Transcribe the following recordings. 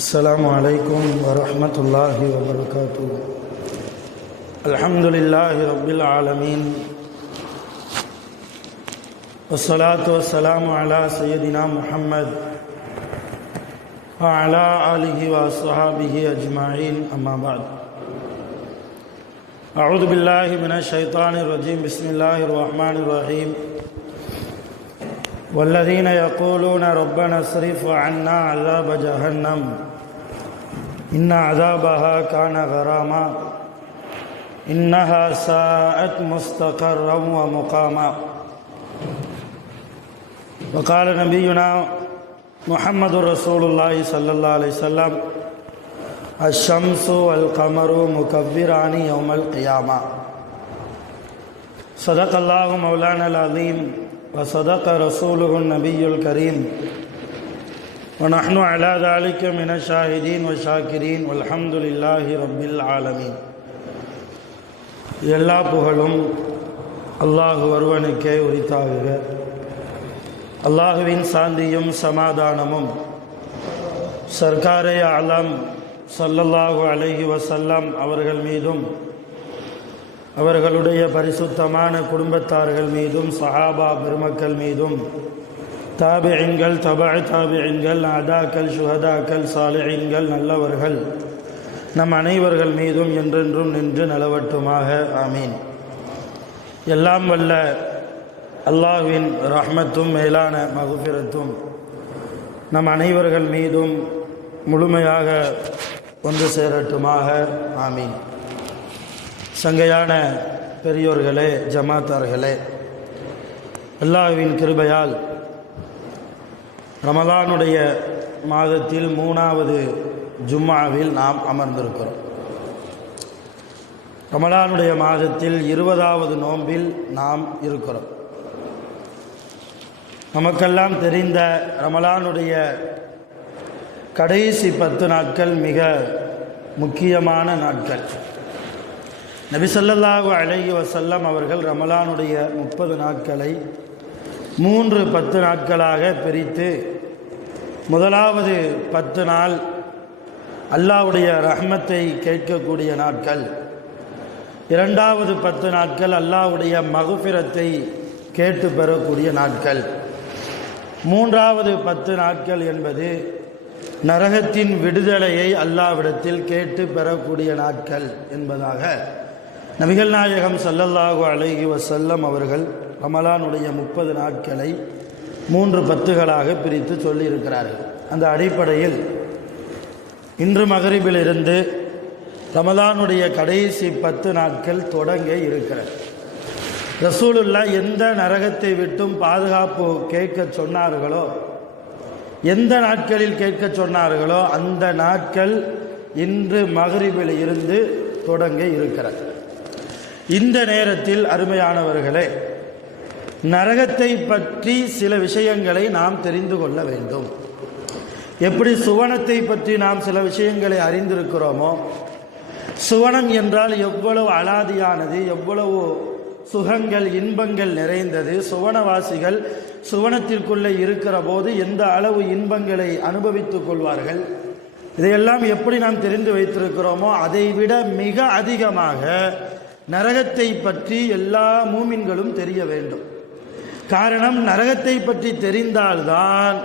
السلام عليكم ورحمة الله وبركاته. الحمد لله رب العالمين، والصلاة والسلام على سيدنا محمد وعلى آله وأصحابه أجمعين، أما بعد. أعوذ بالله من الشيطان الرجيم. بسم الله الرحمن الرحيم. والذين يقولون ربنا اصرف عنا عذاب جهنم إن عذابها كان غراما إنها ساءت مستقرا ومقاما. وقال نبينا محمد رسول الله صلى الله عليه وسلم: الشمس والقمر مكبران يوم القيامة. صدق الله مولانا العظيم وصدق رسوله النبي الكريم ونحن على ذلك من الشاهدين والشاكرين والحمد لله رب العالمين. எல்லா புகழும் அல்லாஹ் ஒருவனுக்கே உரித்தாகுக. அல்லாஹுவின் சாந்தியும் சமாதானமும் சர்க்காரே ஆலம் ஸல்லல்லாஹு அலைஹி வஸல்லம் அவர்கள் மீதும், அவர்களுடைய பரிசுத்தமான குடும்பத்தார்கள் மீதும், சஹாபா பெருமக்கள் மீதும், தாபிஈன்கள், தாபிஈன்கள், அதாக்கள், சுஹதாக்கள், சாலிஹீன்கள், நல்லவர்கள் நம் அனைவர்கள் மீதும் என்றென்றும் நின்று நிலவட்டுமாக. ஆமீன். எல்லாம் வல்ல அல்லாஹ்வின் ரஹ்மத்தும் மேலான மக்ஃபிரத்தும் நம் அனைவர்கள் மீதும் முழுமையாக ஒன்று சேரட்டுமாக. ஆமீன். சங்கையான பெரியோர்களே, ஜமாத்தார்களே, அல்லாஹ்வின் கிருபையால் ரமலானுடைய மாதத்தில் 3வது ஜும்மாவில் நாம் அமர்ந்திருக்கிறோம். ரமலானுடைய மாதத்தில் 20வது நோன்பில் நாம் இருக்கிறோம். நமக்கெல்லாம் தெரிந்த ரமலானுடைய கடைசி 10 நாட்கள் மிக முக்கியமான நாட்கள். நபி ஸல்லல்லாஹு அலைஹி வஸல்லம் அவர்கள் ரமலானுடைய 30 நாட்களை 10 நாட்களாக பிரித்து, முதலாவது 10 நாள் அல்லாஹ்வுடைய ரஹ்மத்தை கேட்கக்கூடிய நாட்கள், இரண்டாவது 10 நாட்கள் அல்லாஹ்வுடைய மக்ஃபிரத்தை கேட்டு பெறக்கூடிய நாட்கள், மூன்றாவது 10 நாட்கள் என்பது நரகத்தின் விடுதலையை அல்லாஹ்விடத்தில் கேட்டு பெறக்கூடிய நாட்கள் என்பதாக நபிகள் நாயகம் ஸல்லல்லாஹு அலைஹி வஸல்லம் அவர்கள் ரமலானுடைய 30 நாட்களை 3 பத்துகளாக பிரித்து சொல்லியிருக்கிறார்கள். அந்த அடிப்படையில் இன்று மகரிபிலிருந்து ரமலானுடைய கடைசி 10 நாட்கள் தொடங்க இருக்கிறது. ரசூலுல்லாஹ் எந்த நரகத்தை விட்டும் பாதுகாப்பு கேட்க சொன்னார்களோ, எந்த நாட்களில் கேட்க சொன்னார்களோ அந்த நாட்கள் இன்று மகரிபில் இருந்து தொடங்க இருக்கிறது. இந்த நேரத்தில் அருமையானவர்களே, நரகத்தை பற்றி சில விஷயங்களை நாம் தெரிந்து கொள்ள வேண்டும். எப்படி சுவனத்தை பற்றி நாம் சில விஷயங்களை அறிந்திருக்கிறோமோ, சுவனம் என்றால் எவ்வளவு அலாதியானது, எவ்வளவு சுகங்கள், இன்பங்கள் நிறைந்தது, சுவனவாசிகள் சுவனத்திற்குள்ளே இருக்கிற போது எந்த அளவு இன்பங்களை அனுபவித்துக் கொள்வார்கள், இதையெல்லாம் எப்படி நாம் தெரிந்து வைத்திருக்கிறோமோ அதைவிட மிக அதிகமாக நரகத்தை பற்றி எல்லா மூமின்களும் தெரிய வேண்டும். காரணம், நரகத்தை பற்றி தெரிந்தால்தான்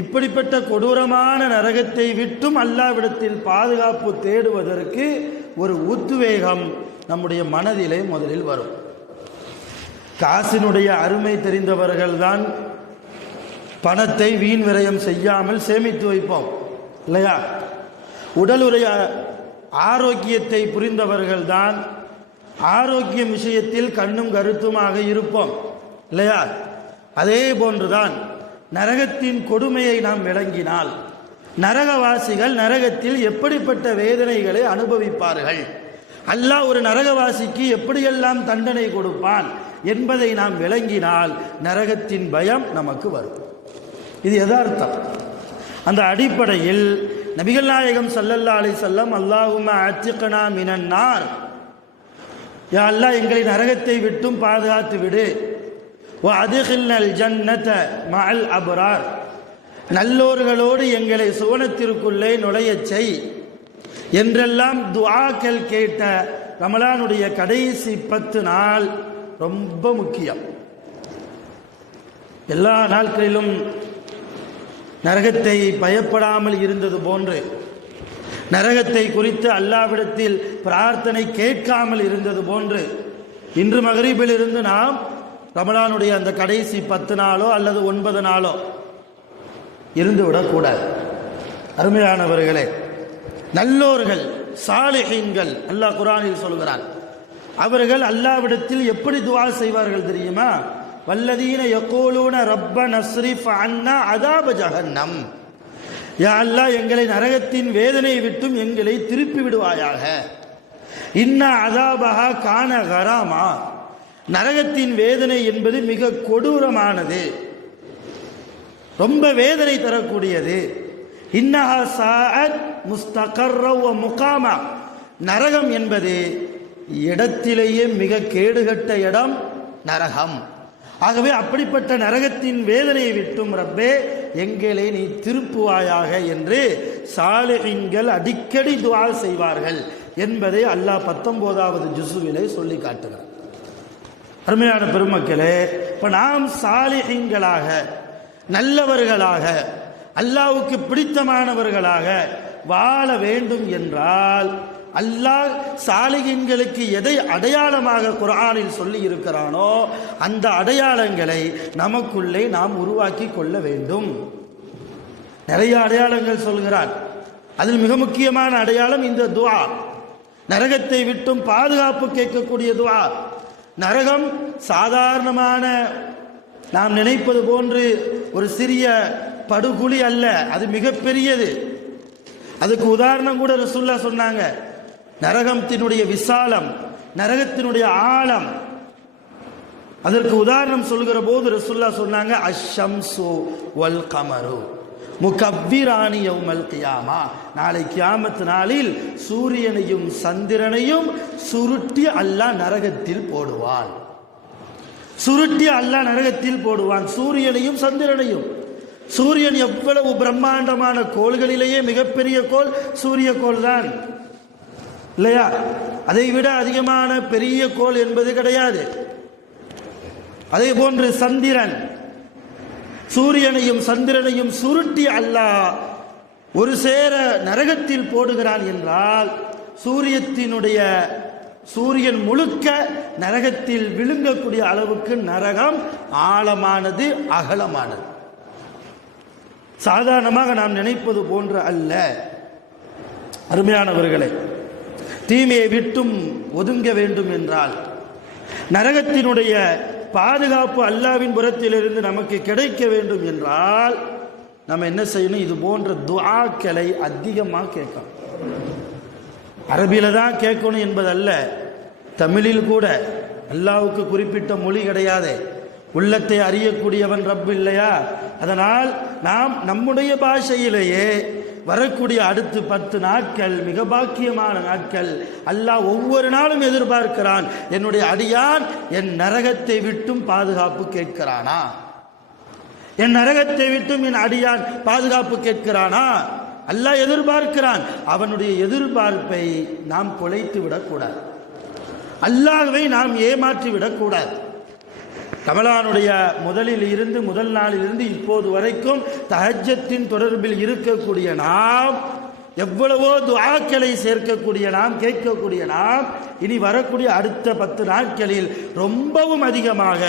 இப்படிப்பட்ட கொடூரமான நரகத்தை விட்டும் அல்லாஹ்விடத்தில் பாதுகாப்பு தேடுவதற்கு ஒரு உத்வேகம் நம்முடைய மனதிலே முதலில் வரும். காசினுடைய அருமை தெரிந்தவர்கள்தான் பணத்தை வீண் விரயம் செய்யாமல் சேமித்து வைப்போம், இல்லையா? உடலுடைய ஆரோக்கியத்தை புரிந்தவர்கள்தான் ஆரோக்கியம் விஷயத்தில் கண்ணும் கருத்துமாக இருப்போம், இல்லையா? அதே போன்றுதான் நரகத்தின் கொடுமையை நாம் விளங்கினால் நரகவாசிகள் நரகத்தில் எப்படிப்பட்ட வேதனைகளை அனுபவிப்பார்கள், அல்லாஹ் ஒரு நரகவாசிக்கு எப்படியெல்லாம் தண்டனை கொடுப்பான் என்பதை நாம் விளங்கினால் நரகத்தின் பயம் நமக்கு வரும். இது யதார்த்தம். அந்த அடிப்படையில் நபிகள் நாயகம் ஸல்லல்லாஹு அலைஹி வஸல்லம் அல்லாஹும்ம அத்திக்னா மினன் நார், யா அல்லாஹ் எங்களை நரகத்தை விட்டும் பாதுகாத்து விடு, வ அதிகில்னல் ஜன்னத மஅல் அப்ரார், நல்லோர்களோடு எங்களை சுவனத்திற்குள்ளே நுழையச் செய் என்றெல்லாம் துஆக்கள் கேட்ட ரமலானுடைய கடைசி 10 நாள் ரொம்ப முக்கியம். எல்லா நாட்களிலும் நரகத்தை பயப்படாமல் இருந்தது போன்று, நரகத்தை குறித்து அல்லாஹ்விடத்தில் பிரார்த்தனை கேட்காமல் இருந்தது போன்று, இன்று மகரிபில் இருந்து நாம் ரமலானுடைய அந்த கடைசி 10 நாளோ அல்லது 9 நாளோ இருந்துவிடக்கூடாது. அருமையானவர்களே, நல்லோர்கள் சாலிஹீன்கள் அல்லாஹ் குர்ஆனில் சொல்கிறான். அவர்கள் அல்லாஹ்விடத்தில் எப்படி துஆ செய்வார்கள் தெரியுமா? வல்லதீன யகூலூன ரப்பனா ஸ்ரிஃப் அன்னா அஸாப ஜஹன்னம், யா அல்லாஹ் எங்களை நரகத்தின் வேதனை விட்டும் எங்களை திருப்பி விடுவாயாக. இன்னா அஸாபஹா கான கராமா, நரகத்தின் வேதனை என்பது மிக கொடூரமானது, ரொம்ப வேதனை தரக்கூடியது. இன்னஹா சாஅத் முஸ்தகர்ர வ முகாமா, நரகம் என்பது இடத்திலேயே மிக கேடுகட்ட இடம் நரகம். ஆகவே அப்படிப்பட்ட நரகத்தின் வேதனையை விட்டும் ரப்பே எங்களை நீ திருப்புவாயாக என்று சாலிஹீன்கள் அடிக்கடி துஆ செய்வார்கள் என்பதை அல்லாஹ் 19வது ஜுஸுவிலே சொல்லி காட்டுகிறார். அருமையான பெருமக்களே, இப்ப நாம் சாலிஹீன்களாக, நல்லவர்களாக, அல்லாஹ்வுக்கு பிடித்தமானவர்களாக வாழ வேண்டும் என்றால் அல்லாஹ் சாலிஹீன்களுக்கு எதை அடையாளமாக குர்ஆனில் சொல்லி இருக்கிறானோ அந்த அடையாளங்களை நமக்குள்ளே நாம் உருவாக்கி கொள்ள வேண்டும். நிறைய அடையாளங்கள் சொல்கிறான். அதில் மிக முக்கியமான அடையாளம் இந்த துஆ, நரகத்தை விட்டும் பாதுகாப்பு கேட்கக்கூடிய துஆ. நரகம் சாதாரணமான நாம் நினைப்பது போன்று ஒரு சிறிய படுகுழி அல்ல, அது மிகப்பெரியது. அதுக்கு உதாரணம் கூட ரசூலுல்லாஹ் சொன்னாங்க. நரகத்தினுடைய விசாலம், நரகத்தினுடைய ஆழம், அதற்கு உதாரணம் சொல்கிற போது ரசூலுல்லாஹ் சொன்னாங்க, அஷ்ஷம்சு வல் கமரு முகவ்விரானி யௌமல் கியாமா, நாளை கியாமத் நாளில் சூரியனையும் சந்திரனையும் சுருட்டி அல்லாஹ் நரகத்தில் போடுவான். சுருட்டி அல்லாஹ் நரகத்தில் போடுவான் சூரியனையும் சந்திரனையும். சூரியன் எவ்வளவு பிரம்மாண்டமான கோள்களிலேயே மிகப்பெரிய கோள் சூரிய கோள் தான் இல்லையா? அதை விட அதிகமான பெரிய கோள் என்பது கிடையாது. அதே போன்று சந்திரன், சூரியனையும் சந்திரனையும் சுருட்டி அல்லாஹ் ஒரு சேர நரகத்தில் போடுகிறான் என்றால் சூரியன் முழுக்க நரகத்தில் விழுங்கக்கூடிய அளவுக்கு நரகம் ஆழமானது, அகலமானது. சாதாரணமாக நாம் நினைப்பது போன்று அல்ல. அருமையானவர்களே, தீமையை விட்டும் ஒதுங்க வேண்டும் என்றால், நரகத்தினுடைய பாதுகாப்பு அல்லாஹ்வின் புறத்திலிருந்து நமக்கு கிடைக்க வேண்டும் என்றால் நம்ம என்ன செய்யணும்? இது போன்ற துஆக்களை அதிகமாக கேட்கணும். அரபியில தான் கேட்கணும் என்பதல்ல, தமிழில் கூட. அல்லாஹ்வுக்கு குறிப்பிட்ட மொழி கிடையாது, உள்ளத்தை அறியக்கூடியவன் ரப்பு இல்லையா? அதனால் நாம் நம்முடைய பாஷையிலேயே வரக்கூடிய அடுத்து 10 நாட்கள் மிக பாக்கியமான நாட்கள். அல்லாஹ் ஒவ்வொரு நாளும் எதிர்பார்க்கிறான், என்னுடைய அடியான் என் நரகத்தை விட்டும் பாதுகாப்பு கேட்கிறானா, என் நரகத்தை விட்டும் என் அடியான் பாதுகாப்பு கேட்கிறானா? அல்லாஹ் எதிர்பார்க்கிறான். அவனுடைய எதிர்பார்ப்பை நாம் குலைத்து விடக்கூடாது, அல்லாஹ்வை நாம் ஏமாற்றி விடக்கூடாது. ரமலானுடைய முதல் நாளிலிருந்து இப்போது வரைக்கும் தஹஜ்ஜத்தின் தொடர்பில் இருக்கக்கூடிய நாம், எவ்வளவோ துஆக்களை சேர்க்கக்கூடிய நாம், கேட்கக்கூடிய நாம், இனி வரக்கூடிய அடுத்த 10 நாட்களில் ரொம்பவும் அதிகமாக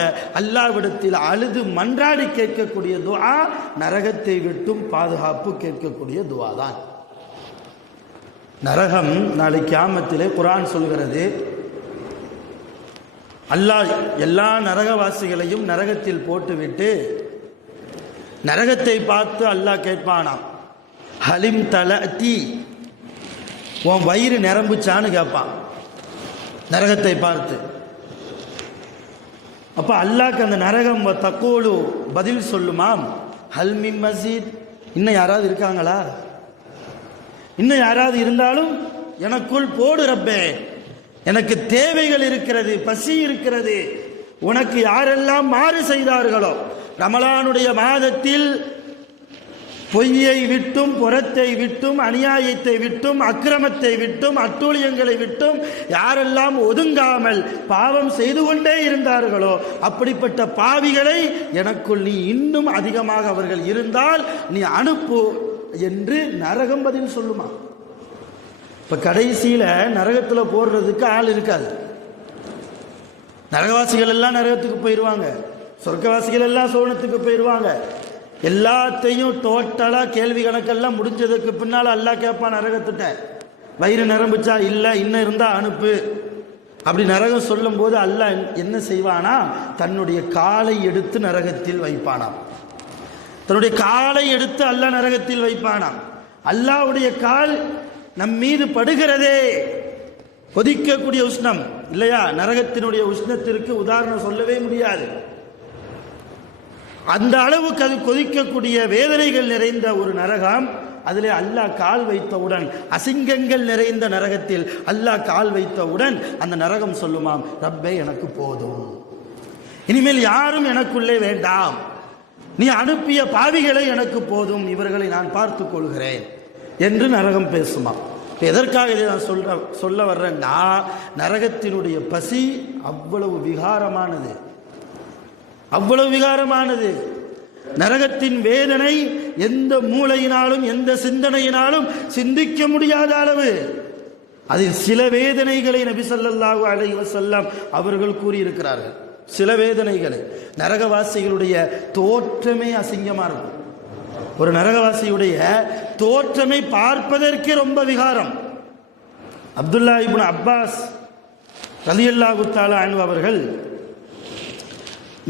அல்லாஹ்விடத்தில் அழுது மன்றாடி கேட்கக்கூடிய துஆ நரகத்தை விட்டும் பாதுகாப்பு கேட்கக்கூடிய துஆ தான். நரகம் நாளை கியாமத்திலே குர்ஆன் சொல்கிறது, அல்லாஹ் எல்லா நரகவாசிகளையும் நரகத்தில் போட்டுவிட்டு நரகத்தை பார்த்து அல்லாஹ் கேட்பானாம், ஹலிம் தலதி, உன் வயிறு நிரம்புச்சான்னு கேட்பான் நரகத்தை பார்த்து. அப்ப அல்லாஹ்க்கு அந்த நரகம் தக்கூலு பதில் சொல்லுமாம், ஹல்மின் மசீத், இன்னும் யாராவது இருக்காங்களா? இன்னும் யாராவது இருந்தாலும் எனக்குள் போடு ரப்பே, எனக்கு தேவைகள் இருக்கிறது, பசி இருக்கிறது. உனக்கு யாரெல்லாம் மாறு செய்தார்களோ, ரமலானுடைய மாதத்தில் பொய்யை விட்டும், புறத்தை விட்டும், அநியாயத்தை விட்டும், அக்கிரமத்தை விட்டும், அட்டூழியங்களை விட்டும் யாரெல்லாம் ஒதுங்காமல் பாவம் செய்து கொண்டே இருந்தார்களோ அப்படிப்பட்ட பாவிகளை எனக்குள் நீ இன்னும் அதிகமாக அவர்கள் இருந்தால் நீ அனுப்பு என்று நரகம் பதில் சொல்லுமா. இப்ப கடைசியில நரகத்துல போடுறதுக்கு ஆள் இருக்காது. நரகவாசிகள் எல்லாம் நரகத்துக்கு போயிடுவாங்க, சொர்க்கவாசிகள் எல்லாம் சோனத்துக்கு போயிடுவாங்க. எல்லாத்தையும் டோட்டலா கேள்வி கணக்கெல்லாம் முடிஞ்சதுக்கு பின்னால அல்லாஹ் கேட்பான் நரகத்திட்ட, வயிறு நிரம்பிச்சா இல்ல, இன்னும் இருந்தா அனுப்பு. அப்படி நரகம் சொல்லும் போது அல்லாஹ் என்ன செய்வானா, தன்னுடைய காலை எடுத்து நரகத்தில் வைப்பானாம். தன்னுடைய காலை எடுத்து அல்லாஹ் நரகத்தில் வைப்பானாம். அல்லாஹ்வுடைய கால் நம் மீது படுகிறதே, கொதிக்கக்கூடிய உஷ்ணம் இல்லையா, நரகத்தினுடைய உஷ்ணத்திற்கு உதாரணம் சொல்லவே முடியாது. அந்த அளவுக்கு அது கொதிக்கக்கூடிய வேதனைகள் நிறைந்த ஒரு நரகம். அதிலே அல்லாஹ் கால் வைத்தவுடன், அசிங்கங்கள் நிறைந்த நரகத்தில் அல்லாஹ் கால் வைத்தவுடன் அந்த நரகம் சொல்லுமாம், ரப்பே எனக்கு போதும், இனிமேல் யாரும் எனக்குள்ளே வேண்டாம், நீ அனுப்பிய பாவிகளை எனக்கு போதும், இவர்களை நான் பார்த்துக் கொள்கிறேன் என்று நரகம் பேசுமா. எதற்காக இதை நான் சொல்ல வர்றேன்னா, நரகத்தினுடைய பசி அவ்வளவு விகாரமானது, அவ்வளவு விகாரமானது. நரகத்தின் வேதனை எந்த மூளையினாலும் எந்த சிந்தனையினாலும் சிந்திக்க முடியாத அளவு. அதில் சில வேதனைகளை நபி ஸல்லல்லாஹு அலைஹி வஸல்லம் அவர்கள் கூறியிருக்கிறார்கள். சில வேதனைகளை, நரகவாசிகளுடைய தோற்றமே அசிங்கமா இருக்கும். ஒரு நரகவாசியுடைய தோற்றமை பார்ப்பதற்கே ரொம்ப விகாரம். அப்துல்லா இப்னு அப்பாஸ் ரலியல்லாஹு தஆலா அன்ஹு அவர்கள்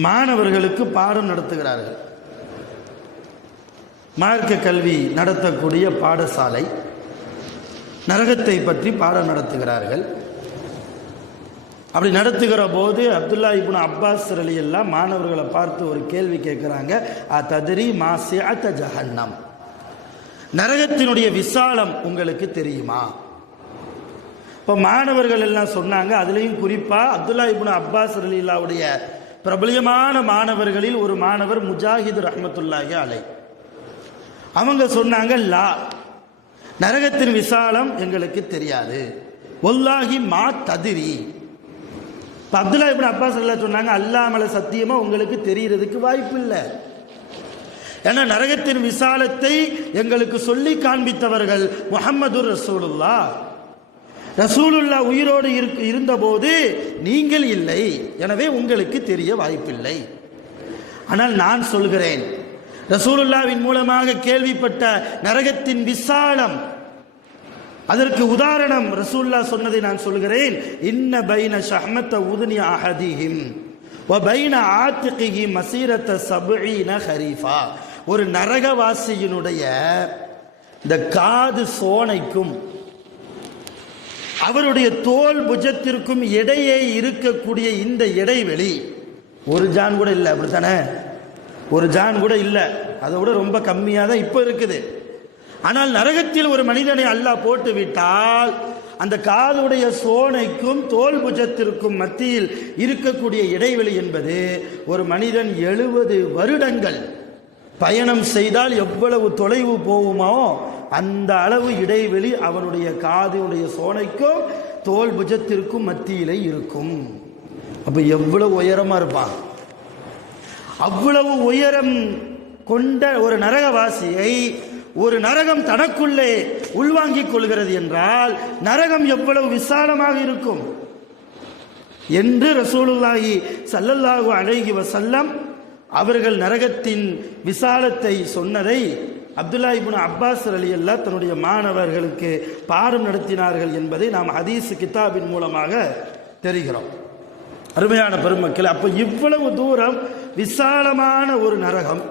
மாணவர்களுக்கு பாடம் நடத்துகிறார்கள். மார்க்க கல்வி நடத்தக்கூடிய பாடசாலை, நரகத்தை பற்றி பாடம் நடத்துகிறார்கள். அப்படி நடத்துகிற போது அப்துல்லா இப்னு அப்பாஸ் ரலியல்லாஹு மாணவர்களை பார்த்து ஒரு கேள்வி கேட்கிறாங்க, தத்ரி மா சிஅத ஜஹன்னம், நரகத்தினுடைய விசாலம் உங்களுக்கு தெரியுமா? இப்போ மாணவர்கள் எல்லாம் சொன்னாங்க. அதுலேயும் குறிப்பா அப்துல்லா இப்னு அப்பாஸ் ரலியல்லாஹுடைய பிரபலியமான மாணவர்களில் ஒரு மாணவர் முஜாஹித் ரஹ்மத்துல்லாஹி அலைஹி, அவங்க சொன்னாங்க, லா, நரகத்தின் விசாலம் எங்களுக்கு தெரியாது, வல்லாஹி மா தத்ரி. அப்துல்லா இப்னு அப்பாஸ் ரலியல்லாஹு சொன்னாங்க, அல்லாஹ் மேல சத்தியமா உங்களுக்கு தெரியறதுக்கு வாய்ப்பு இல்லை. ஏன்னா நரகத்தின் விசாலத்தை எங்களுக்கு சொல்லி காண்பித்தவர்கள் முஹம்மதுர் ரசூலுல்லாஹ். ரசூலுல்லாஹ் உயிரோடு இருந்தபோது நீங்கள் இல்லை, எனவே உங்களுக்கு தெரிய வாய்ப்பில்லை. ஆனால் நான் சொல்கிறேன், ரசூலுல்லாஹ்வின் மூலமாக கேள்விப்பட்ட நரகத்தின் விசாலம், அதற்கு உதாரணம் ரசூலுல்லாஹ் சொன்னதை நான் சொல்கிறேன். இன்ன பைன ஷஹ்மத உதுனி அஹதிஹிம் வ பைன ஆத்திகிஹி மஸீரத 70 ஹரீஃபா. ஒரு நரகவாசியினுடைய இந்த காது சோனைக்கும் அவருடைய தோல் புஜத்திற்கும் இடையே இருக்கக்கூடிய இந்த இடைவெளி ஒரு ஜான் கூட இல்லை. அப்படித்தானே? ஒரு ஜான் கூட இல்லை, அதை விட ரொம்ப கம்மியாக தான் இப்போ இருக்குது. ஆனால் நரகத்தில் ஒரு மனிதனை அல்லாஹ் போட்டு விட்டால் அந்த காதுடைய சோனைக்கும் தோல் புஜத்திற்கும் மத்தியில் இருக்கக்கூடிய இடைவெளி என்பது ஒரு மனிதன் 70 வருடங்கள் பயணம் செய்தால் எவ்வளவு தொலைவு போகுமோ அந்த அளவு இடைவெளி அவனுடைய காதுடைய சோனைக்கும் தோல் புஜத்திற்கும் மத்தியிலே இருக்கும். அப்ப எவ்வளவு உயரமா இருப்பான். அவ்வளவு உயரம் கொண்ட ஒரு நரகவாசியை ஒரு நரகம் தனக்குள்ளே உள்வாங்கிக் கொள்கிறது என்றால் நரகம் எவ்வளவு விசாலமாக இருக்கும் என்று ரசூலுல்லாஹி ஸல்லல்லாஹு அலைஹி வஸல்லம் அவர்கள் நரகத்தின் விசாலத்தை சொன்னதை அப்துல்லா இப்னு அப்பாஸ் ரலியல்லாஹு தன்னுடைய மாணவர்களுக்கு பாடம் நடத்தினார்கள் என்பதை நாம் ஹதீஸ் கிதாபின் மூலமாக தெரிகிறோம். அருமையான பெருமக்கள், அப்போ இவ்வளவு தூரம் விசாலமான ஒரு நரகம்,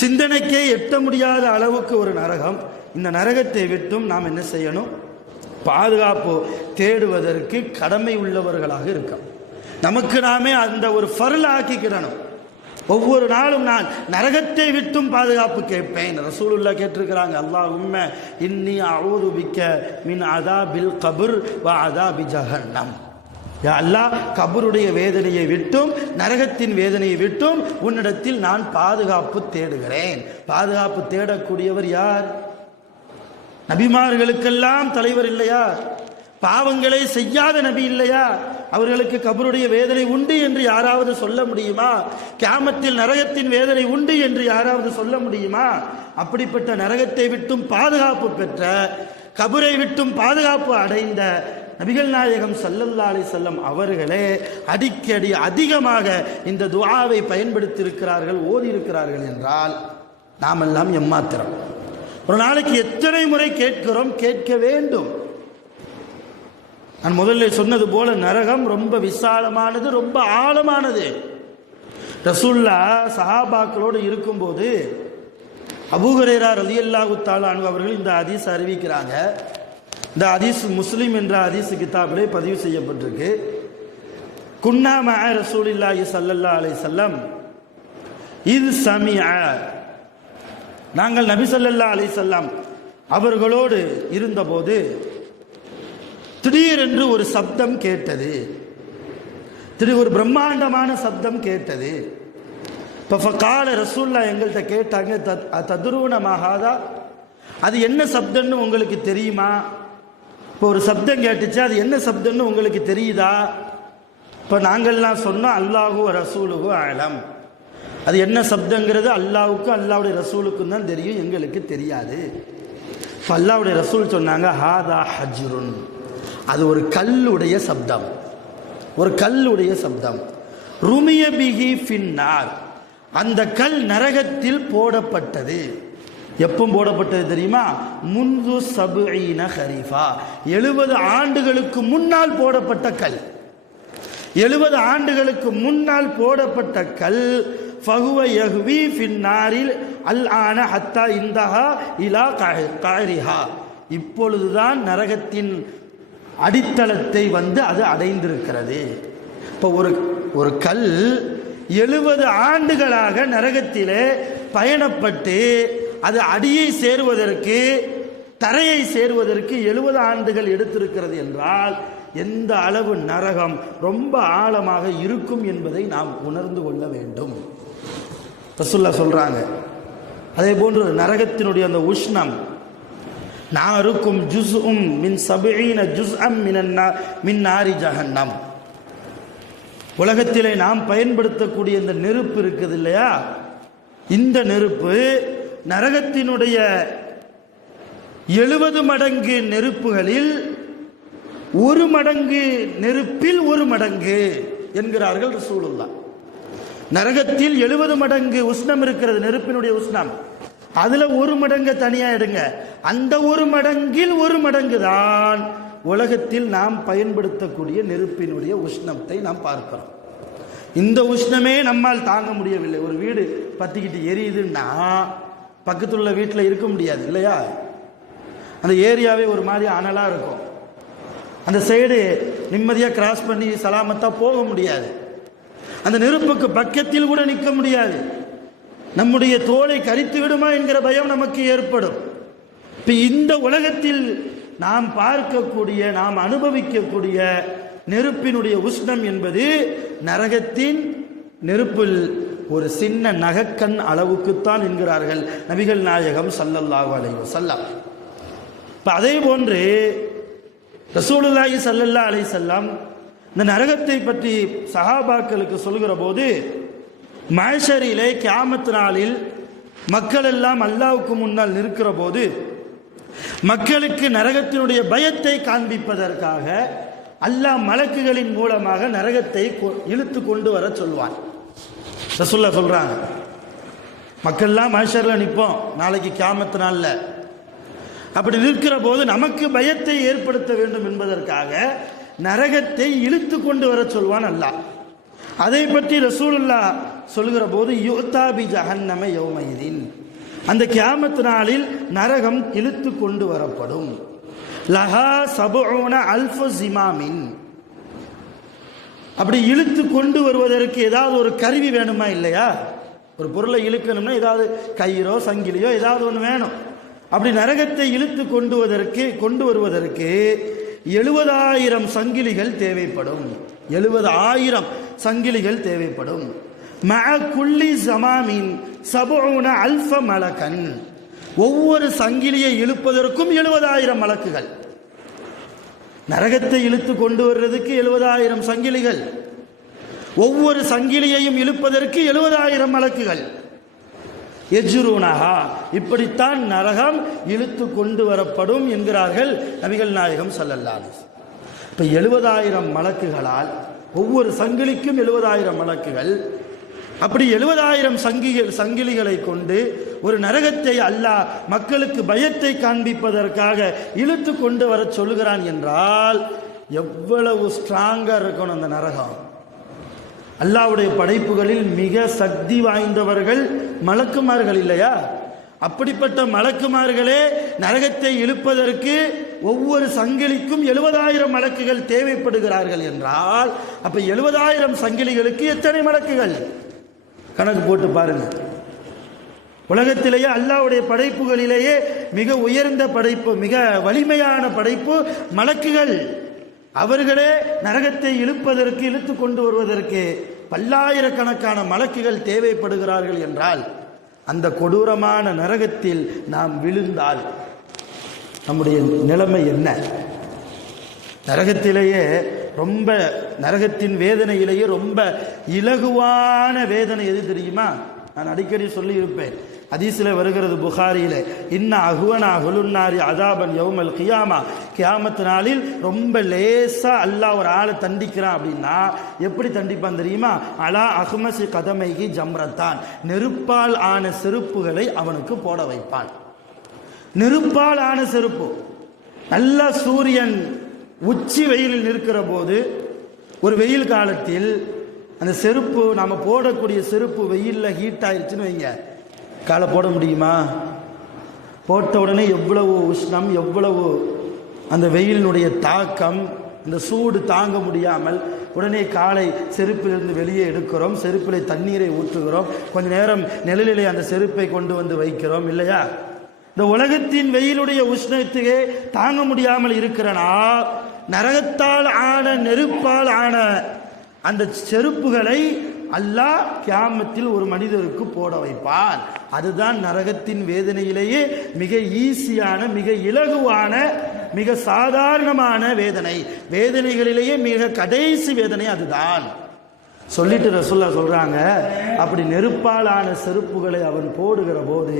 சிந்தனைக்கே எட்ட முடியாத அளவுக்கு ஒரு நரகம். இந்த நரகத்தை விட்டும் நாம் என்ன செய்யணும்? பாதுகாப்பு தேடுவதற்கு கடமை உள்ளவர்களாக இருக்கோம். நமக்கு நாமே அந்த ஒரு ஃபர்ல் ஆக்கிக்கிடணும். ஒவ்வொரு நாளும் நான் நரகத்தை விட்டும் பாதுகாப்பு கேட்பேன். ரசூலுல்லாஹ் கேட்டிருக்கிறாங்க, அல்லாஹும்ம இன்னி அஊது பிக்க மின் அதாபில் கபர் வ அதாபி ஜஹன்னம். யா அல்லாஹ், கபருடைய வேதனையை விட்டும் நரகத்தின் வேதனையை விட்டும் உன்னிடத்தில் நான் பாதுகாப்பு தேடுகிறேன். பாதுகாப்பு தேடக்கூடியவர் யார்? நபிமார்களுக்கெல்லாம் தலைவர் இல்லையா? பாவங்களை செய்யாத நபி இல்லையா? அவர்களுக்கு கபருடைய வேதனை உண்டு என்று யாராவது சொல்ல முடியுமா? கியாமத்தில் நரகத்தின் வேதனை உண்டு என்று யாராவது சொல்ல முடியுமா? அப்படிப்பட்ட நரகத்தை விட்டும் பாதுகாப்பு பெற்ற, கபரை விட்டும் பாதுகாப்பு அடைந்த நபிகள் நாயகம் ஸல்லல்லாஹு அலைஹி வஸல்லம் அவர்களே அடிக்கடி அதிகமாக இந்த துஆவை பயன்படுத்தி இருக்கிறார்கள், ஓதி இருக்கிறார்கள் என்றால் நாமெல்லாம் எம்மாத்திரம். ஒரு நாளைக்கு எத்தனை முறை கேட்கிறோம்? கேட்க வேண்டும். நான் முதல்ல சொன்னது போல நரகம் ரொம்ப விசாலமானது, ரொம்ப ஆழமானது. ரசூலுல்லாஹ் சஹாபாக்களோடு இருக்கும்போது அபூ ஹுரைரா ரலியல்லாஹு தஆலா அன்ஹு அவர்கள் இந்த ஹதீஸ் அறிவிக்கிறாங்க. இந்த ஹதீஸ் முஸ்லிம் என்ற ஹதீஸ் கிதாபிலே பதிவு செய்யப்பட்டிருக்கு. குன்னா மஅ ரசூலில்லாஹி ஸல்லல்லாஹு அலைஹி வஸல்லம் இத் சமிஅ, நாங்கள் நபி ஸல்லல்லாஹு அலைஹி வஸல்லம் அவர்களோடு இருந்தபோது திடீரென்று ஒரு சப்தம் கேட்டது. ஒரு பிரம்மாண்டமான சப்தம் கேட்டது. கால ரசூலுல்லாஹ் எங்கள்கிட்ட கேட்டாங்க, ததுரூன மஹாதா, அது என்ன சப்தம்னு உங்களுக்கு தெரியுமா? இப்போ ஒரு சப்தம் கேட்டுச்சு, அது என்ன சப்தம்னு உங்களுக்கு தெரியுதா? இப்போ நாங்கள்லாம் சொன்னோம், அல்லாஹு ரசூலுஹு அலம். அது என்ன சப்தங்கிறது அல்லாஹ்வுக்கும் அல்லாஹ்வுடைய ரசூலுக்கும் தான் தெரியும், எங்களுக்கு தெரியாது. இப்போ அல்லாஹ்வுடைய ரசூல் சொன்னாங்க, ஹாதா ஹஜ்ருன், அது ஒரு கல்லுடைய சப்தம், ஒரு கல்லுடைய சப்தம். ருமிய பிஹி ஃபின்னார், அந்த கல் நரகத்தில் போடப்பட்டது. எப்போ போடப்பட்டது தெரியுமா? முன்து சபீன ஹரீஃபா, 70 ஆண்டுகளுக்கு முன்னால் போடப்பட்ட கல். 70 ஆண்டுகளுக்கு முன்னால் போடப்பட்ட கல். ஃபஹுவ யஹ்வி ஃபின்னாரில் அல் ஆன ஹத்தா இந்தஹா இலா காரிஹா, இப்பொழுதுதான் நரகத்தின் அடித்தளத்தை வந்து அது அடைந்திருக்கிறது. இப்போ ஒரு கல் 70 ஆண்டுகளாக நரகத்திலே பயணப்பட்டு அது அடியை சேருவதற்கு, தரையை சேருவதற்கு 70 ஆண்டுகள் எடுத்திருக்கிறது என்றால் எந்த அளவு நரகம் ரொம்ப ஆழமாக இருக்கும் என்பதை நாம் உணர்ந்து கொள்ள வேண்டும். ரசூலுல்லாஹ் சொல்றாங்க. அதே போன்று நரகத்தினுடைய அந்த உஷ்ணம், நாருக்கும் ஜுஸ்உம் மின் 70 ஜுஸ்அம் மின் நாரி ஜஹன்னம். உலகத்திலே நாம் பயன்படுத்தக்கூடிய இந்த நெருப்பு இருக்குது இல்லையா, இந்த நெருப்பு நரகத்தினுடைய 70 மடங்கு நெருப்புகளில் 1 மடங்கு நெருப்பில் 1 மடங்கு என்கிறார்கள் ரசூலுல்லாஹ். நரகத்தில் 70 மடங்கு உஷ்ணம் இருக்கிறது, நெருப்பினுடைய உஷ்ணம். அதுல 1 மடங்கு தனியா எடுங்க, அந்த 1 மடங்கில் 1 மடங்கு தான் உலகத்தில் நாம் பயன்படுத்தக்கூடிய நெருப்பினுடைய உஷ்ணத்தை நாம் பார்க்கிறோம். இந்த உஷ்ணமே நம்மால் தாங்க முடியவில்லை. ஒரு வீடு பத்திக்கிட்டு எரியுதுன்னா பக்கத்தில் உள்ள வீட்டில் இருக்க முடியாது இல்லையா? அந்த ஏரியாவே ஒரு மாதிரி அனலாக இருக்கும். அந்த சைடு நிம்மதியாக கிராஸ் பண்ணி சலாமத்தாக போக முடியாது. அந்த நெருப்புக்கு பக்கத்தில் கூட நிற்க முடியாது. நம்முடைய தோலை கரித்து விடுமா என்கிற பயம் நமக்கு ஏற்படும். இப்போ இந்த உலகத்தில் நாம் பார்க்கக்கூடிய, நாம் அனுபவிக்கக்கூடிய நெருப்பினுடைய உஷ்ணம் என்பது நரகத்தின் நெருப்பில் ஒரு சின்ன நகக்கண் அளவுக்குத்தான் என்கிறார்கள் நபிகள் நாயகம் ஸல்லல்லாஹு அலைஹி வஸல்லம். இப்போ அதே போன்று ரசூலுல்லாஹி ஸல்லல்லாஹு அலைஹி வஸல்லம் இந்த நரகத்தை பற்றி சஹாபாக்களுக்கு சொல்கிற போது, மஹ்ஷரிலே கியாமத் நாளில் மக்கள் எல்லாம் அல்லாஹ்வுக்கு முன்னால் நிற்கிற போது மக்களுக்கு நரகத்தினுடைய பயத்தை காண்பிப்பதற்காக அல்லாஹ் மலக்குகளின் மூலமாக நரகத்தை இழுத்து கொண்டு வர சொல்வான். ரசூலுல்லாஹ் சொல்றாங்க, மக்கள்லாம் மஹ்ஷர்ல நிற்போம் நாளைக்கு கியாமத் நாள்ல. அப்படி நிற்கிற போது நமக்கு பயத்தை ஏற்படுத்த வேண்டும் என்பதற்காக நரகத்தை இழுத்து கொண்டு வர சொல்வான் அல்லாஹ். அதை பற்றி ரசூலுல்லாஹ் சொல்கிற போது, யுத்தா பி ஜஹன்னம யௌமைதின், அந்த கியாமத் நாளில் நரகம் இழுத்து கொண்டு வரப்படும். லஹா 70 அல்ஃபு ஜிமாமின், அப்படி இழுத்து கொண்டு வருவதற்கு ஏதாவது ஒரு கருவி வேணுமா இல்லையா? ஒரு பொருளை இழுக்கணும்னா ஏதாவது கயிறோ சங்கிலியோ ஏதாவது ஒன்று வேணும். அப்படி நரகத்தை இழுத்து கொண்டு வருவதற்கு 70,000 சங்கிலிகள் தேவைப்படும். 70,000 சங்கிலிகள் தேவைப்படும். மஅ குல்லி ஸமாமின் 70,000 மலக்கன். ஒவ்வொரு சங்கிலியை இழுப்பதற்கும் 70,000 மலக்குகள். நரகத்தை இழுத்து கொண்டு வர்றதுக்கு 70,000 சங்கிலிகள், ஒவ்வொரு சங்கிலியையும் இழுப்பதற்கு 70,000 மலக்குகள். எஜ்ருனஹா, இப்படித்தான் நரகம் இழுத்து கொண்டு வரப்படும் என்கிறார்கள் நபிகள் நாயகம் ஸல்லல்லாஹு அலைஹி வஸல்லம். இப்போ 70,000 மலக்குகளால், ஒவ்வொரு சங்கிலிக்கும் 70,000 மலக்குகள், அப்படி 70,000 சங்கிலிகளை கொண்டு ஒரு நரகத்தை அல்லாஹ் மக்களுக்கு பயத்தை காண்பிப்பதற்காக இழுத்து கொண்டு வர சொல்லுகிறான் என்றால் எவ்வளவு ஸ்ட்ராங்கா இருக்கணும் அந்த நரகம். அல்லாஹ்வுடைய படைப்புகளில் மிக சக்தி வாய்ந்தவர்கள் மலக்குமார்கள் இல்லையா? அப்படிப்பட்ட மலக்குமார்களே நரகத்தை இழுப்பதற்கு ஒவ்வொரு சங்கிலிக்கும் 70,000 மலக்குகள் தேவைப்படுகிறார்கள் என்றால் அப்ப 70,000 சங்கிலிகளுக்கு எத்தனை மலக்குகள்? கணக்கு போட்டு பாருங்க. உலகத்திலேயே அல்லாஹ்வுடைய படைப்புகளிலேயே மிக உயர்ந்த படைப்பு, மிக வலிமையான படைப்பு மலக்குகள். அவர்களே நரகத்தை இழுப்பதற்கு, இழுத்து கொண்டு வருவதற்கு பல்லாயிரக்கணக்கான மலக்குகள் தேவைப்படுகிறார்கள் என்றால் அந்த கொடூரமான நரகத்தில் நாம் விழுந்தால் நம்முடைய நிலைமை என்ன? நரகத்திலேயே ரொம்ப, நரகத்தின் வேதனையிலேயே ரொம்ப இலகுவான வேதனை எது தெரியுமா? நான் அடிக்கடி சொல்லி இருப்பேன், ஹதீஸில் வருகிறது புகாரியில, இன்ன அஹ்வனா ஹுலுன்னாரி அதாபன் யௌமல் கியாமா, கியாமத்து நாளில் ரொம்ப லேசா அல்லாஹ் ஒரு ஆளை தண்டிக்கிறான் அப்படின்னா எப்படி தண்டிப்பான் தெரியுமா? அலா அஹ்மசி கதமைகி ஜம்ரத்தான், நெருப்பால் ஆன செருப்புகளை அவனுக்கு போட வைப்பான். நெருப்பால் ஆன செருப்பு. நல்ல சூரியன் உச்சி வெயிலில் நிற்கிற போது, ஒரு வெயில் காலத்தில் அந்த செருப்பு, நம்ம போடக்கூடிய செருப்பு வெயிலில் ஹீட் ஆயிடுச்சுன்னு வைங்க, காலை போட முடியுமா? போட்ட உடனே எவ்வளவு உஷ்ணம், எவ்வளவு அந்த வெயிலினுடைய தாக்கம், இந்த சூடு தாங்க முடியாமல் உடனே காலை செருப்பிலிருந்து வெளியே எடுக்கிறோம், செருப்பிலே தண்ணீரை ஊற்றுகிறோம், கொஞ்ச நேரம் நிழலிலே அந்த செருப்பை கொண்டு வந்து வைக்கிறோம் இல்லையா? இந்த உலகத்தின் வெயிலுடைய உஷ்ணத்தையே தாங்க முடியாமல் இருக்கிறனா, நரகத்தால் ஆன, நெருப்பால் ஆன அந்த செருப்புகளை அல்லாஹ் கியாமத்தில் ஒரு மனிதருக்கு போட வைப்பான். அதுதான் நரகத்தின் வேதனையிலேயே மிக ஈஸியான, மிக இலகுவான, மிக சாதாரணமான வேதனை. வேதனைகளிலேயே மிக கடைசி வேதனை அதுதான். சொல்லிட்டு ரசூலுல்லாஹ் சொல்றாங்க, அப்படி நெருப்பாலான செருப்புகளை அவன் போடுகிற போது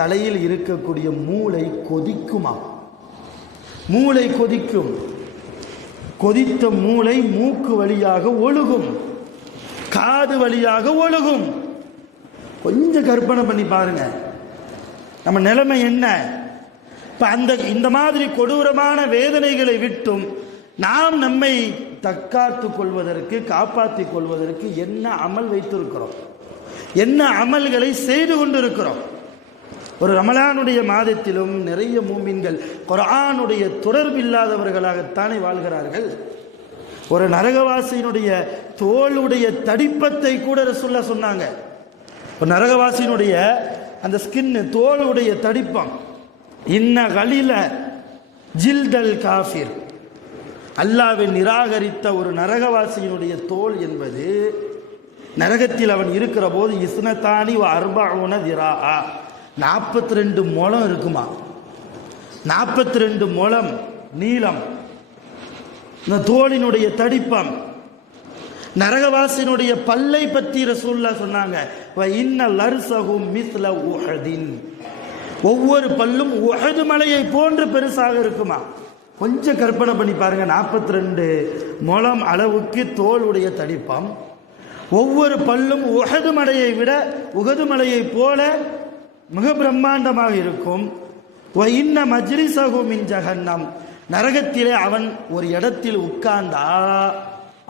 தலையில் இருக்கக்கூடிய மூளை கொதிக்குமா? மூளை கொதிக்கும். கொதித்த மூளை மூக்கு வழியாக ஒழுகும், காது வழியாக ஒழுகும். கொஞ்சம் கற்பனை பண்ணி பாருங்க நம்ம நிலைமை என்ன. இந்த மாதிரி கொடூரமான வேதனைகளை விட்டும் நாம் நம்மை தற்காத்துக் கொள்வதற்கு, காப்பாற்றிக் கொள்வதற்கு என்ன அமல் வைத்திருக்கிறோம், என்ன அமல்களை செய்து கொண்டிருக்கிறோம். ஒரு ரமலானுடைய மாதத்திலும் நிறைய மூமின்கள் குர்ஆனுடைய தொடர்பு இல்லாதவர்களாகத்தானே வாழ்கிறார்கள். ஒரு நரகவாசியினுடைய தோளுடைய தடிப்பத்தை கூட ரசூலுல்லாஹ் சொன்னாங்க. ஒரு நரகவாசியினுடைய அந்த ஸ்கின், தோளுடைய தடிப்பம், இன்ன கலில ஜில்தல் காஃபிர், அல்லாஹ்வை நிராகரித்த ஒரு நரகவாசியினுடைய தோல் என்பது நரகத்தில் அவன் இருக்கிற போது இஸ்னதானி வ அர்பஊன திராஆ, 42 முழம் இருக்குமா? 42 முழம் நீளம் இந்த தோளினுடைய தடிப்பம். நரகவாசியினுடைய பல்லை பற்றி ரசூலுல்லாஹ் சொன்னாங்க, வ இன்ன லர்ஸஹு மிஸ்ல உஹதின், ஒவ்வொரு பல்லும் உஹது மலையை போன்று பெருசாக இருக்குமா? கொஞ்சம் கற்பனை பண்ணி பாருங்க. 42 முழம் அளவுக்கு தோளுடைய தடிப்பம், ஒவ்வொரு பல்லும் உஹது மலையை விட, உஹது மலையை போல மிக பிரம்மாண்டமாக இருக்கும். இன்ன மஜ்லிஸஹு மின் ஜஹன்னம், நரகத்திலே அவன் ஒரு இடத்தில் உட்கார்ந்தா,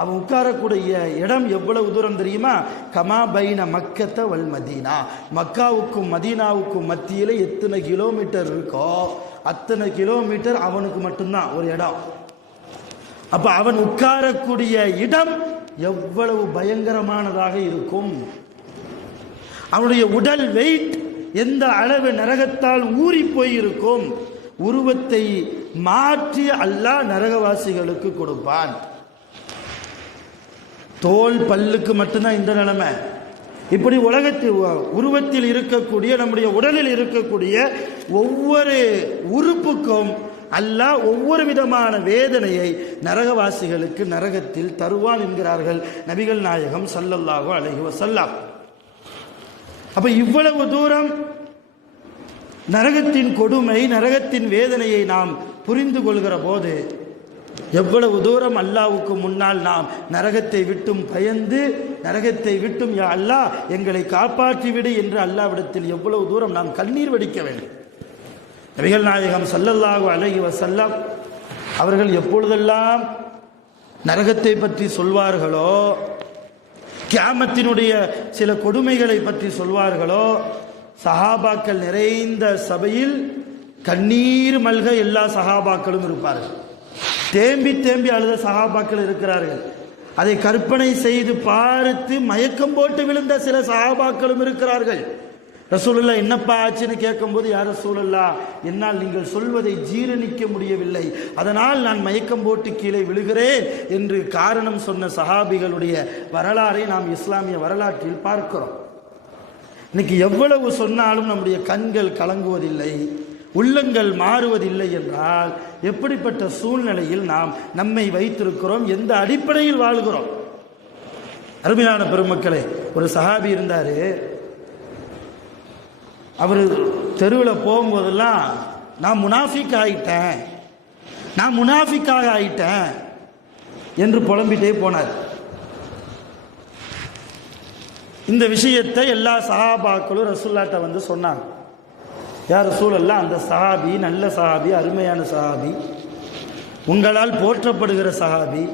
அவன் உட்காரக்கூடிய இடம் எவ்வளவு தூரம் தெரியுமா? கமா பைன மக்கத்த வல் மதீனா, மக்காவுக்கும் மதீனாவுக்கும் மத்தியில் எத்தனை கிலோமீட்டர் இருக்கோ அத்தனை கிலோமீட்டர் அவனுக்கு மட்டும்தான் ஒரு இடம். அப்ப அவன் உட்காரக்கூடிய இடம் எவ்வளவு பயங்கரமானதாக இருக்கும். அவனுடைய உடல் வெயிட் எந்த அளவு நரகத்தால் ஊறி போயிருக்கும். உருவத்தை மாற்றி அல்லாஹ் நரகவாசிகளுக்கு கொடுப்பான். தோல் பல்லுக்கு மட்டும்தான் இந்த நிலைமை. இப்படி உலகத்தில் உருவத்தில் இருக்கக்கூடிய நம்முடைய உடலில் இருக்கக்கூடிய ஒவ்வொரு உறுப்புக்கும் அல்லாஹ் ஒவ்வொரு விதமான வேதனையை நரகவாசிகளுக்கு நரகத்தில் தருவான் என்கிறார்கள் நபிகள் நாயகம் ஸல்லல்லாஹு அலைஹி வஸல்லம். அப்ப இவ்வளவு தூரம் நரகத்தின் கொடுமை, நரகத்தின் வேதனையை நாம் புரிந்து கொள்கிற போது எவ்வளவு தூரம் அல்லாஹ்வுக்கு முன்னால் நாம் நரகத்தை விட்டும் பயந்து, நரகத்தை விட்டும் யா அல்லாஹ் எங்களை காப்பாற்றிவிடு என்று அல்லாஹ்விடத்தில் எவ்வளவு தூரம் நாம் கண்ணீர் வடிக்க வேண்டும். நபிகள் நாயகம் ஸல்லல்லாஹு அலைஹி வஸல்லம் அவர்கள் எப்பொழுதெல்லாம் நரகத்தை பற்றி சொல்வார்களோ, கியாமத்தினுடைய சில கொடுமைகளை பற்றி சொல்வார்களோ, சஹாபாக்கள் நிறைந்த சபையில் கண்ணீர் மல்க எல்லா சஹாபாக்களும் இருப்பார்கள். தேம்பி தேம்பி அழுத சஹாபாக்கள் இருக்கிறார்கள். அதை கற்பனை செய்து பார்த்து மயக்கம் போட்டு விழுந்த சில சஹாபாக்களும் இருக்கிறார்கள். ரசூலுல்லாஹ் என்னப்பா ஆச்சுன்னு கேட்கும்போது, யார் ரசூலுல்லாஹ், என்னால் நீங்கள் சொல்வதை ஜீரணிக்க முடியவில்லை, அதனால் நான் மயக்கம் போட்டு கீழே விழுகிறேன் என்று காரணம் சொன்ன சஹாபிகளுடைய வரலாறை நாம் இஸ்லாமிய வரலாற்றில் பார்க்கிறோம். இன்னைக்கு எவ்வளவு சொன்னாலும் நம்முடைய கண்கள் கலங்குவதில்லை, உள்ளங்கள் மாறுவதில்லை என்றால் எப்படிப்பட்ட சூழ்நிலையில் நாம் நம்மை வைத்திருக்கிறோம், எந்த அடிப்படையில் வாழ்கிறோம்? அருமையான பெருமக்களே, ஒரு சஹாபி இருந்தார். அவர் தெருவில் போகும்போதெல்லாம் நான் முனாஃபிக் ஆகிட்டேன், நான் முனாஃபிக்காக ஆகிட்டேன் என்று புலம்பிட்டே போனார். இந்த விஷயத்தை எல்லா சஹாபாக்களும் ரசூலுல்லாஹ்ட்ட வந்து சொன்னாங்க. யார் ரசூலல்லாஹ், அந்த சஹாபி நல்ல சஹாபி, அருமையான சஹாபி, உங்களால் போற்றப்படுகிற சஹாபி,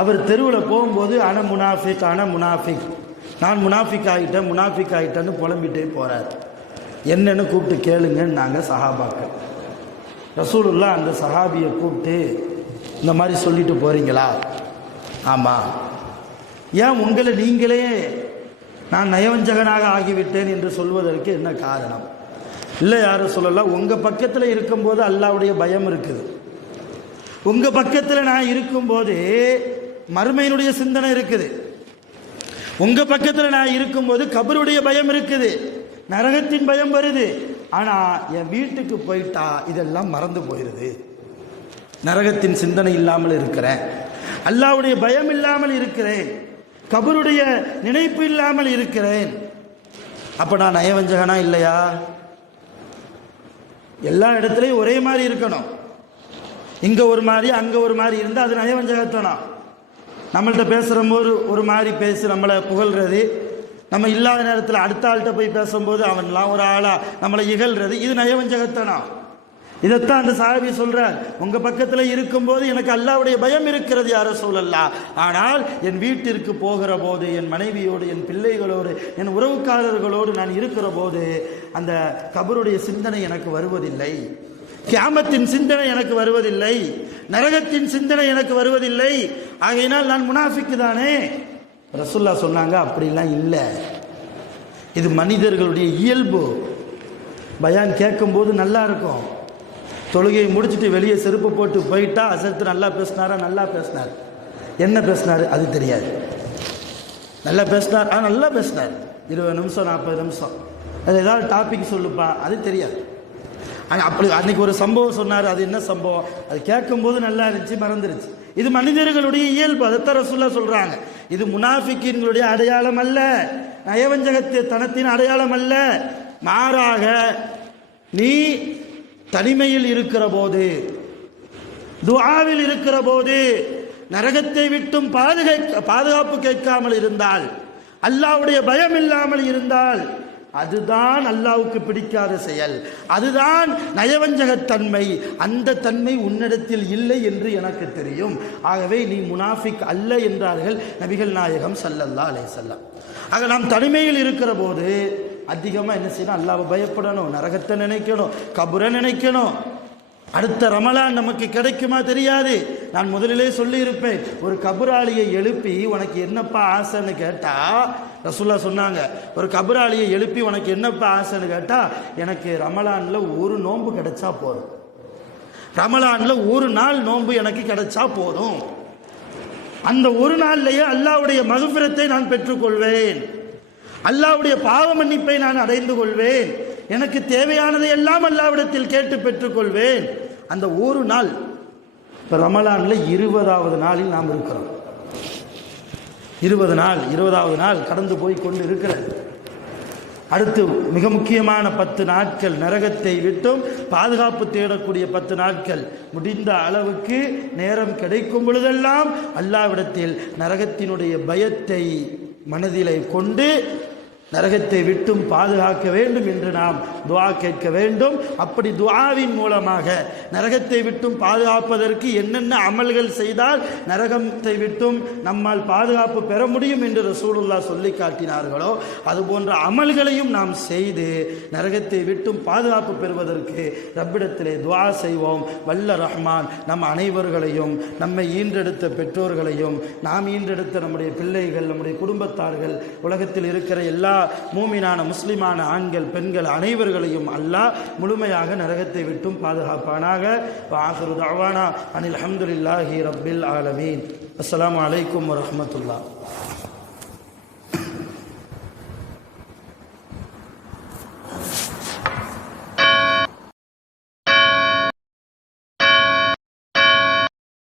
அவர் தெருவில் போகும்போது அன முனாஃபிக் அன முனாஃபிக், நான் முனாஃபிக் ஆகிட்டேன் முனாஃபிக் ஆகிட்டேன்னு புலம்பிட்டே போகிறார். என்னன்னு கூப்பிட்டு கேளுங்கன்னு நாங்கள் சஹாபாக்கள். ரசூலுல்லாஹ் அந்த சஹாபியை கூப்பிட்டு, இந்த மாதிரி சொல்லிட்டு போகிறீங்களா? ஆமாம். ஏன் உங்களை நீங்களே நான் நயவஞ்சகனாக ஆகிவிட்டேன் என்று சொல்வதற்கு என்ன காரணம்? இல்லை யாரும் சொல்லலாம், உங்கள் பக்கத்தில் இருக்கும்போது அல்லாஹ்வுடைய பயம் இருக்குது, உங்கள் பக்கத்தில் நான் இருக்கும்போது மறுமையினுடைய சிந்தனை இருக்குது, உங்கள் பக்கத்தில் நான் இருக்கும்போது கபருடைய பயம் இருக்குது, நரகத்தின் பயம் வருது. ஆனால் என் வீட்டுக்கு போயிட்டா இதெல்லாம் மறந்து போயிடுது, நரகத்தின் சிந்தனை இல்லாமல் இருக்கிறேன், அல்லாஹ்வுடைய பயம் இல்லாமல் இருக்கிறேன், கபருடைய நினைப்பு இல்லாமல் இருக்கிறேன். அப்போ நான் நயவஞ்சகனா இல்லையா? எல்லா இடத்துலையும் ஒரே மாதிரி இருக்கணும். இங்கே ஒரு மாதிரி அங்கே ஒரு மாதிரி இருந்தால் அது நயவஞ்சகத்தனம். நம்மள்கிட்ட பேசுகிற போது ஒரு மாதிரி பேசி நம்மளை புகழ்கிறது, நம்ம இல்லாத நேரத்தில் அடுத்த ஆள்கிட்ட போய் பேசும்போது அவன்லாம் ஒரு ஆளாக நம்மளை இகழ்கிறது, இது நயவஞ்சகத்தனம். இதைத்தான் அந்த சஹாபி சொல்றார், உங்க பக்கத்தில் இருக்கும்போது எனக்கு அல்லாஹ்வுடைய பயம் இருக்கிறது யா ரசூலல்லாஹ், ஆனால் என் வீட்டிற்கு போகிற போது என் மனைவியோடு என் பிள்ளைகளோடு என் உறவுக்காரர்களோடு நான் இருக்கிற போது அந்த கபருடைய சிந்தனை எனக்கு வருவதில்லை, கியாமத்தின் சிந்தனை எனக்கு வருவதில்லை, நரகத்தின் சிந்தனை எனக்கு வருவதில்லை, ஆகையினால் நான் முனாஃபிக் தானே. ரசூலுல்லாஹ் சொன்னாங்க, அப்படிலாம் இல்லை, இது மனிதர்களுடைய இயல்பு. பயான் கேட்கும்போது நல்லா இருக்கும், தொழுகையை முடிச்சுட்டு வெளியே செருப்பு போட்டு போயிட்டா அசர்த்து நல்லா பேசினாரா, நல்லா பேசினார், என்ன பேசினார் அது தெரியாது, நல்லா பேசினார் நல்லா பேசினார் 20 நிமிஷம் 40 நிமிஷம், அது ஏதாவது டாபிக் சொல்லுப்பா அது தெரியாது. அப்படி அன்னைக்கு ஒரு சம்பவம் சொன்னார், அது என்ன சம்பவம், அது கேட்கும்போது நல்லா இருந்துச்சு மறந்துருச்சு. இது மனிதர்களுடைய இயல்பு. அதைத்தான் ரசூலுல்லாஹ் சொல்றாங்க, இது முனாஃபிக்கீன்களுடைய அடையாளம் அல்ல, நயவஞ்சகத்தை தனத்தின் அடையாளம் அல்ல, மாறாக நீ தனிமையில் இருக்கிற போது, துஆவில் இருக்கிற போது, நரகத்தை விட்டும் பாதுகாப்பு கேட்காமல் இருந்தால், அல்லாஹ்வுடைய பயம் இல்லாமல் இருந்தால், அதுதான் அல்லாஹ்வுக்கு பிடிக்காத செயல், அதுதான் நயவஞ்சகத்தன்மை. அந்த தன்மை உன்னிடத்தில் இல்லை என்று எனக்கு தெரியும், ஆகவே நீ முனாஃபிக் அல்ல என்றார்கள் நபிகள் நாயகம் ஸல்லல்லாஹு அலைஹி வஸல்லம். ஆக நாம் தனிமையில் இருக்கிற போது அதிகமாக என்ன செய்யணும், அல்லாஹ்வை பயப்படணும், நரகத்தை நினைக்கணும், கபரை நினைக்கணும். அடுத்த ரமலான் நமக்கு கிடைக்குமா தெரியாது. நான் முதலிலே சொல்லி இருப்பேன், ஒரு கபராளியை எழுப்பி உனக்கு என்னப்பா ஆசைன்னு கேட்டா, ரசூலுல்லாஹ் சொன்னாங்க, ஒரு கபராளியை எழுப்பி உனக்கு என்னப்பா ஆசைன்னு கேட்டா, எனக்கு ரமலான்ல ஒரு நோன்பு கிடைச்சா போதும், ரமலான்ல ஒரு நாள் நோன்பு எனக்கு கிடைச்சா போதும். அந்த ஒரு நாளிலேயே அல்லாஹ்வுடைய மக்ஃபிரத்தை நான் பெற்றுக்கொள்வேன், அல்லாஹ்வுடைய பாவ மன்னிப்பை நான் அடைந்து கொள்வேன், எனக்கு தேவையானதை எல்லாம் அல்லாஹ்விடத்தில் கேட்டு பெற்றுக்கொள்வேன். அந்த ஒரு நாள் இப்போ ரமலானில் 20வது நாளில் நாம் இருக்கிறோம். 20வது நாள் கடந்து போய் கொண்டு இருக்கிறது. அடுத்து மிக முக்கியமான 10 நாட்கள், நரகத்தை விட்டும் பாதுகாப்பு தேடக்கூடிய 10 நாட்கள். முடிந்த அளவுக்கு நேரம் கிடைக்கும் பொழுதெல்லாம் அல்லாஹ்விடத்தில் நரகத்தினுடைய பயத்தை மனதிலே கொண்டு நரகத்தை விட்டும் பாதுகாக்க வேண்டும் என்று நாம் துஆ கேட்க வேண்டும். அப்படி துஆவின் மூலமாக நரகத்தை விட்டும் பாதுகாப்பதற்கு என்னென்ன அமல்கள் செய்தால் நரகத்தை விட்டும் நம்மால் பாதுகாப்பு பெற முடியும் என்று ரசூலுல்லாஹ் சொல்லி காட்டினார்களோ அதுபோன்ற அமல்களையும் நாம் செய்து நரகத்தை விட்டும் பாதுகாப்பு பெறுவதற்கு ரப்பிடத்திலே துஆ செய்வோம். வல்ல ரஹ்மான் நம் அனைவர்களையும், நம்மை ஈன்றெடுத்த பெற்றோர்களையும், நாம் ஈன்றெடுத்த நம்முடைய பிள்ளைகள், நம்முடைய குடும்பத்தார்கள், உலகத்தில் இருக்கிற எல்லா மூமினான முஸ்லிமான ஆண்கள் பெண்கள் அனைவர்களையும் அல்லாஹ் முழுமையாக நரகத்தை விட்டும் பாதுகாப்பானாக. வஆகிரு தஅவானா அனில் ஹம்துலில்லாஹி ரப்பில் ஆலமீன். அஸ்ஸலாமு அலைக்கும் வரஹ்மத்துல்லாஹ்.